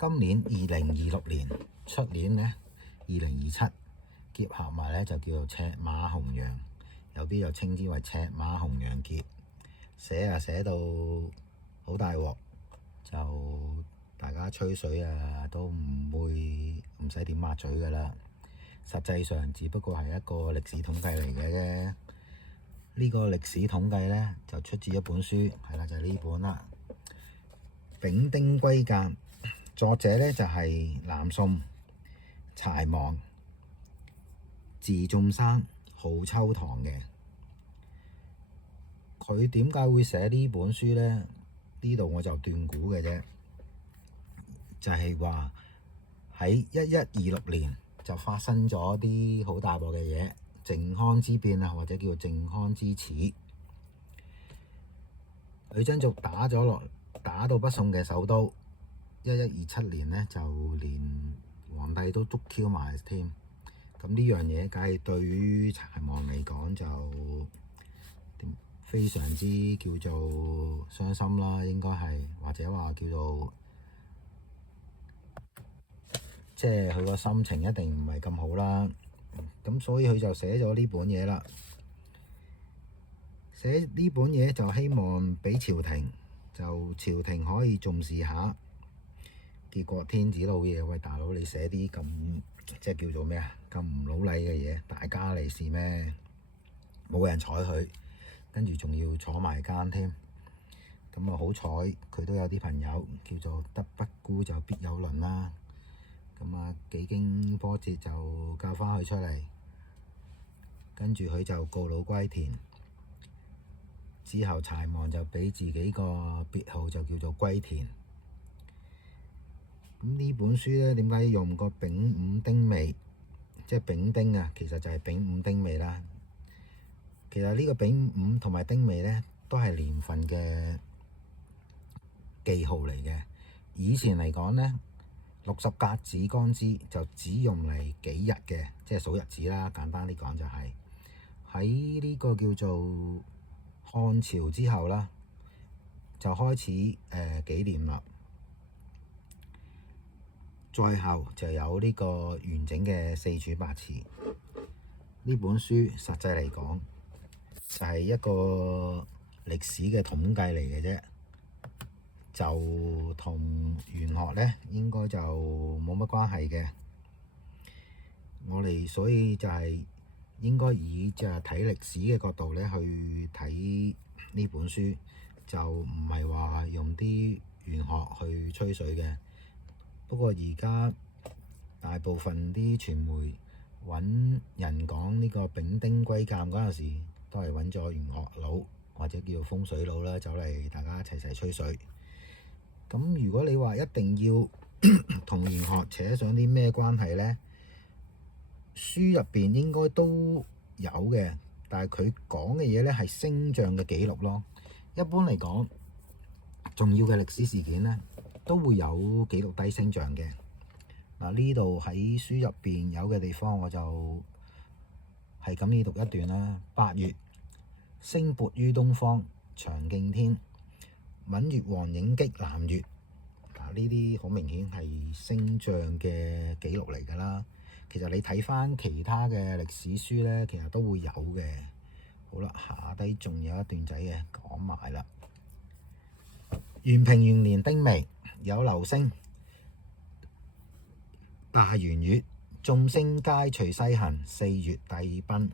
今年2026年出年呢2027結合埋呢就叫做赤馬紅羊，有啲又稱之為赤馬紅羊劫，寫到好大鑊，就大家吹水都唔使點抹嘴㗎啦。實際上只不過係一個歷史統計嚟嘅。呢個歷史統計呢，就出自一本書，係啦，就係呢本啦，《丙丁歸鑑》，作者呢就係南宋柴望，字仲山，號秋堂嘅。佢點解會寫呢本書呢？呢度我就斷估嘅啫，就係話喺1126年就發生咗啲好大鑊嘅嘢，靖康之變啊，或者叫做靖康之恥。女真族打到北宋嘅首都，1127年呢，就連皇帝都捉 Q 埋添。咁呢樣嘢梗係對於柴望嚟講就非常之叫做傷心啦，應該係，或者話叫做即係佢個心情一定唔係咁好啦。咁所以佢就寫咗呢本嘢啦。寫呢本嘢就希望俾朝廷，就朝廷可以重視下。結果天子老爺，喂大佬，你寫啲咁即係叫做咩啊？咁唔老禮嘅嘢，大家利是咩？冇人睬佢，跟住仲要坐埋監添。咁啊好彩佢都有啲朋友叫做德不孤就必有鄰啦。咁啊幾經波折就救翻佢出嚟，跟住佢就告老歸田。之後柴望就俾自己個別號就叫做歸田。咁呢本書呢，點解用個丙午丁未？即係丙丁啊，其實就係丙午丁未啦。其實呢個丙午同埋丁未呢，都係年份嘅記號嚟嘅。以前嚟講呢，60甲子干支就只用嚟幾日嘅，即係數日子啦。簡單啲講就係喺呢個叫做漢朝之後啦，就開始紀念啦。再後就有呢個完整嘅四柱八詞。呢本書實際嚟講就係一個歷史嘅統計嚟嘅啫，就同玄學呢應該就冇乜關係嘅。我哋所以就係應該以就係睇歷史嘅角度呢去睇呢本書，就唔係話用啲玄學去吹水嘅。不過而家大部分啲傳媒揾人講呢個丙丁歸鑑嗰陣時，都係揾咗玄學佬或者叫風水佬啦，走嚟大家一齊吹水。咁如果你話一定要同玄學扯上啲咩關係呢？書入邊應該都有嘅，但係佢講嘅嘢呢係星象嘅記錄咯。一般嚟講，重要嘅歷史事件呢都會有記錄低星象嘅。嗱，呢度喺書入邊有嘅地方，我就係咁依讀一段啦。8月，星撥於東方，長敬天，閩月王影擊南月。嗱，呢啲好明顯係星象嘅記錄嚟㗎啦。其實你睇翻其他嘅歷史書呢，其實都會有嘅。好啦，下低仲有一段仔嘅講埋啦。元平元年丁未，有流星，大圓月，眾星皆隨西行，4月帝奔。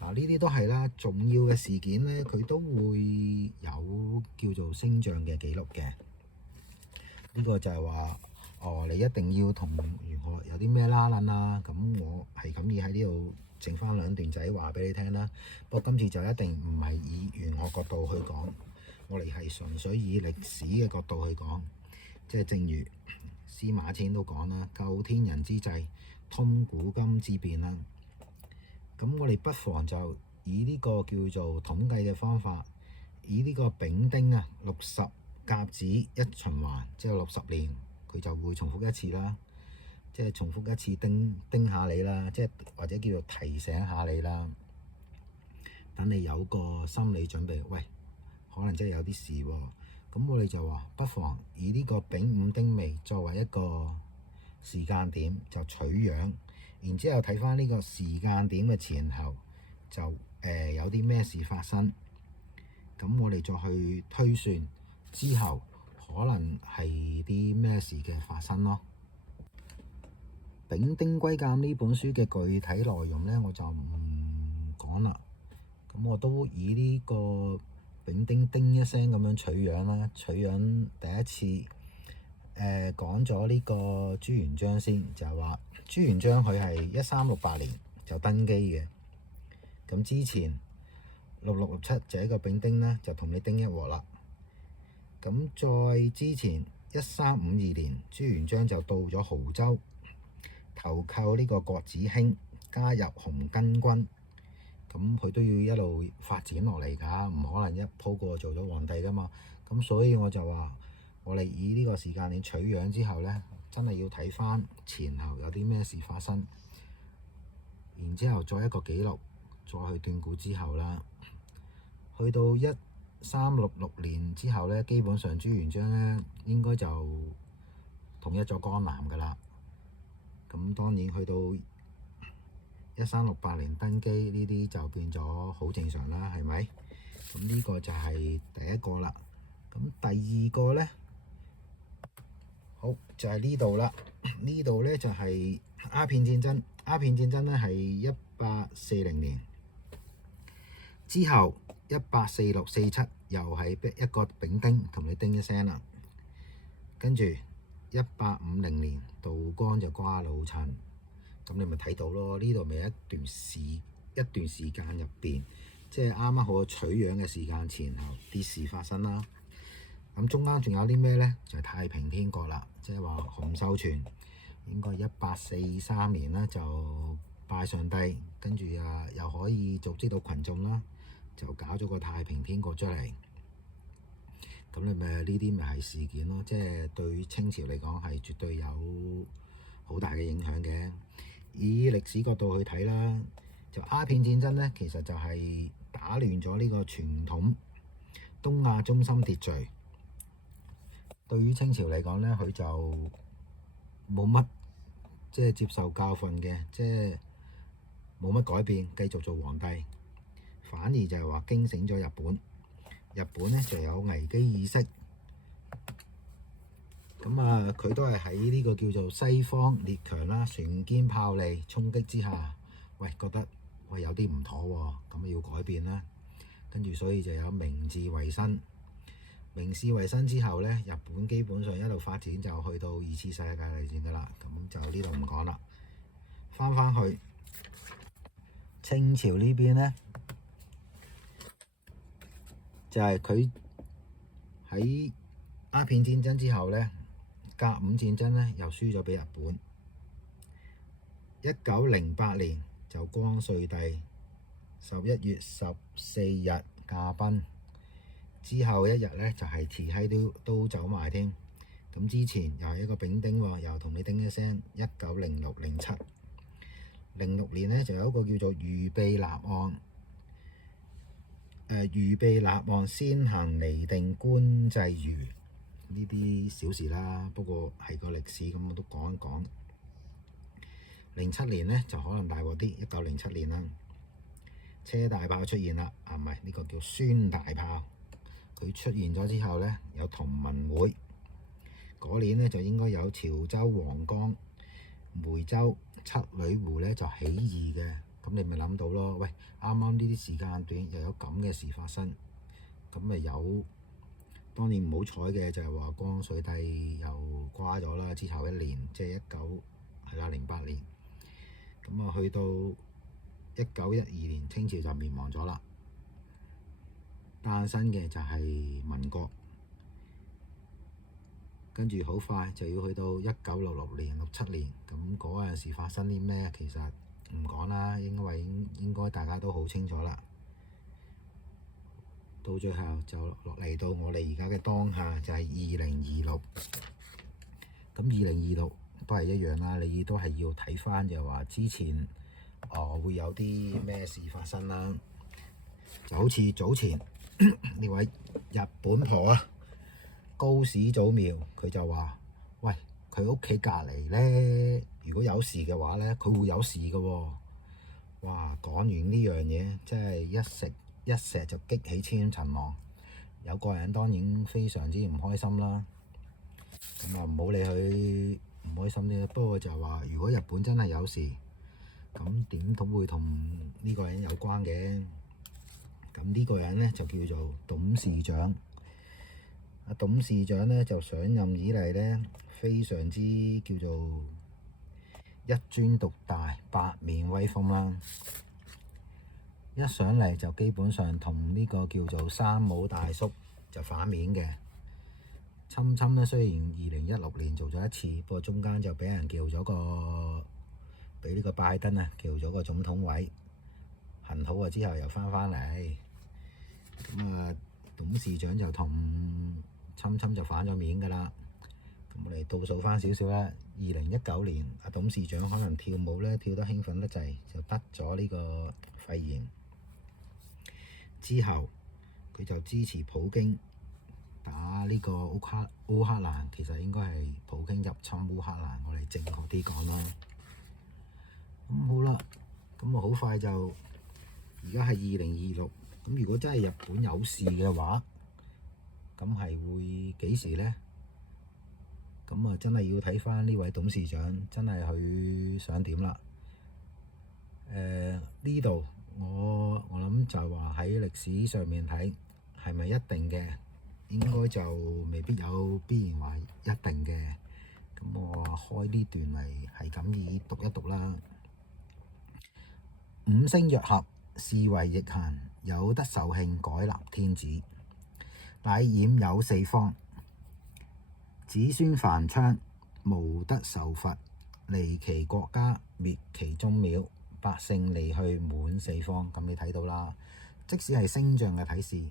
嗱，呢啲都係啦，重要嘅事件呢，佢都會有叫做星象嘅記錄嘅。呢個就係話，你一定要同玄學有啲咩拉楞啊？咁我係咁意喺呢度整翻兩段仔話俾你聽啦。不過今次就一定唔係以玄學角度去講，我哋係純粹以歷史嘅角度去講。即係正如司馬遷都講啦，究天人之際，通古今之變啦。咁我哋不妨就以呢個叫做統計嘅方法，以呢個丙丁啊，60甲子一循環，即係60年，佢就會重複一次啦。即係重複一次叮下你啦，即係或者叫做提醒下你啦。等你有個心理準備，喂，可能真係有啲事喎。咁我哋就話不妨以呢個丙午丁未作為一個時間點就取樣，然之後睇翻呢個時間點嘅前後就有啲咩事發生，咁我哋再去推算之後可能係啲咩事嘅發生咯。丙丁歸鑑呢本書嘅具體內容呢，我就唔講啦。咁我都以呢個丙丁叮一聲咁樣取樣啦。取樣第一次講咗呢個朱元璋先，就係話朱元璋佢係1368年就登基嘅。咁之前6667就一個丙丁啦，就同你叮一鑊啦。咁再之前1352年，朱元璋就到咗亳州，投靠呢個郭子興，加入紅巾軍。咁佢都要一路發展落嚟㗎，唔可能一鋪過做咗皇帝㗎嘛。咁所以我就話，我哋以呢個時間點取樣之後呢，真係要睇翻前後有啲咩事發生，然之後再一個記錄，再去斷估之後啦。去到1366年之後呢，基本上朱元璋呢應該就統一咗江南㗎啦。咁當然去到1368年登基呢啲就變咗好正常啦，係咪？咁呢個就係第一個啦。咁第二個呢，好就係呢度啦。呢度呢就係鴉片戰爭。鴉片戰爭呢係1840年之後，1846、47又係一個丙丁同你叮一聲啦。跟住1850年道光就瓜老襯。咁你咪睇到咯，呢度咪一段時間入邊，即係啱啱好取樣嘅時間前後啲事發生啦。咁中間仲有啲咩呢？就係太平天國啦，即係話洪秀全應該1843年啦就拜上帝，跟住又可以組織到群眾啦，就搞咗個太平天國出嚟。咁你咪呢啲咪係事件咯，即係對清朝嚟講係絕對有好大嘅影響嘅。以歷史角度去睇啦，就鴉片戰爭呢，其實就係打亂咗呢個傳統東亞中心秩序。對於清朝嚟講呢，佢就冇乜即係接受教訓嘅，即係冇乜改變，繼續做皇帝。反而就係話驚醒咗日本，日本呢就有危機意識。咁佢都係喺呢個叫做西方列強啦，船堅炮利衝擊之下，覺得有啲唔妥喎，咁要改變啦。跟住所以就有明治維新。明治維新之後呢，日本基本上一路發展就去到2次世界大戰㗎啦。咁就呢度唔講啦。翻去清朝呢邊呢，就係佢喺鴉片戰爭之後呢，甲午戰爭呢又輸咗俾日本。1908年就光緒帝11月14日駕崩，之後一日呢就係慈禧都走埋添。咁之前又係一個丙丁喎，又同你叮一聲。1906、07、06年呢就有一個叫做預備立案。預備立案先行釐定官制餘呢啲小事啦，不過係個歷史，咁我都講一講。07年呢就可能大鑊啲，1907年啦，車大炮出現啦，唔係呢個叫孫大炮。佢出現咗之後呢，有同盟會。嗰年呢就應該有潮州、黃岡、梅州、七里湖呢就起義嘅。咁你咪諗到咯，啱啱呢啲時間段又有咁嘅事發生，咁咪有。當年唔好彩嘅就係話光緒帝又瓜咗啦，之後一年即係08年，咁去到1912年清朝就滅亡咗啦。誕生嘅就係民國，跟住好快就要去到1966年、67年，咁嗰陣時發生啲咩其實唔講啦，應該大家都好清楚啦。到最後就嚟到我哋而家嘅當下，就係2026。咁2026都係一樣啦，你都係要睇翻就話之前會有啲咩事發生啦。就好似早前呢位日本婆啊，高市祖廟，佢就話：喂，佢屋企隔離咧，如果有事嘅話咧，佢會有事嘅喎。哇！講完呢樣嘢，真係一石就激起千層浪。有個人當然非常之唔開心啦。咁啊，唔好理佢唔開心啫。不過就係話，如果日本真係有事，咁點都會同呢個人有關嘅。咁呢個人咧就叫做董事長。董事長咧就上任以嚟咧，非常之叫做一尊獨大、八面威風啦。一上嚟就基本上同呢個叫做山姆大叔就反面嘅。侵侵咧，雖然2016年做咗一次，不過中間就俾人叫咗俾呢個拜登啊叫咗個總統位，幸好啊之後又翻嚟。咁啊，董事長就同侵侵就反咗面㗎啦。咁我哋倒數翻少少啦。2019年，董事長可能跳舞咧跳得興奮得滯，就得咗呢個肺炎。之後佢就支持普京打呢個烏克蘭，其實應該係普京入侵烏克蘭，我哋正確啲講啦。咁好啦，咁啊好快就而家係2026。咁如果真係日本有事嘅話，咁係會幾時呢？咁啊真係要睇翻呢位董事長真係佢想點啦。呢度我諗就係話喺歷史上面睇係咪一定嘅，應該就未必有必然話一定嘅。咁我開呢段嚟係咁意讀一讀啦。五星若合，是為逆行，有得受慶，改立天子。乃儼有四方，子孫繁昌，無得受罰。離其國家，滅其宗廟，百姓離去滿四方。咁你睇到啦，即使係星象嘅提示，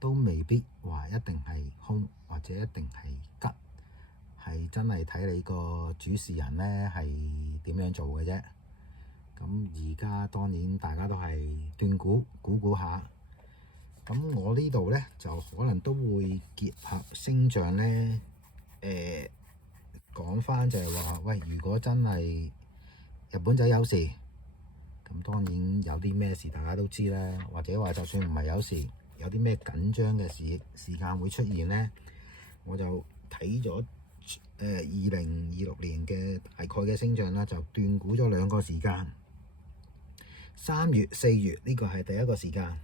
都未必話一定係凶或者一定係吉，係真係睇你個主事人呢係點樣做嘅啫。咁而家當然大家都係斷估下。咁我呢度呢，就可能都會結合星象呢，講翻就係話，喂，如果真係日本仔有事，咁當然有啲咩事大家都知啦。或者話就算唔係有事，有啲咩緊張嘅時間會出現呢，我就睇咗2026年嘅大概嘅星象啦，就斷估咗兩個時間。3月、4月呢個係第一個時間，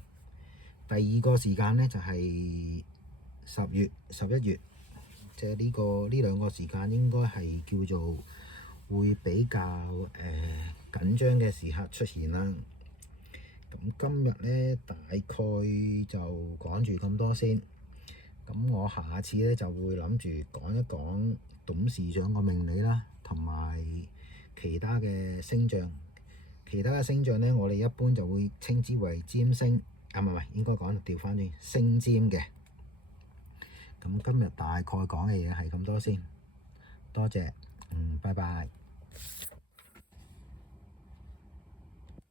第二個時間呢就係10月、11月，即係呢兩個時間應該係叫做會比較緊張嘅時刻出現啦。咁今日呢，大概就講住咁多先。咁我下次呢，就會諗住講一講董事長個命理啦，同埋其他嘅星象。其他嘅星象呢，我哋一般就會稱之為占星，唔係，應該講調翻轉星占嘅。咁今日大概講嘅嘢係咁多先，多謝，拜拜。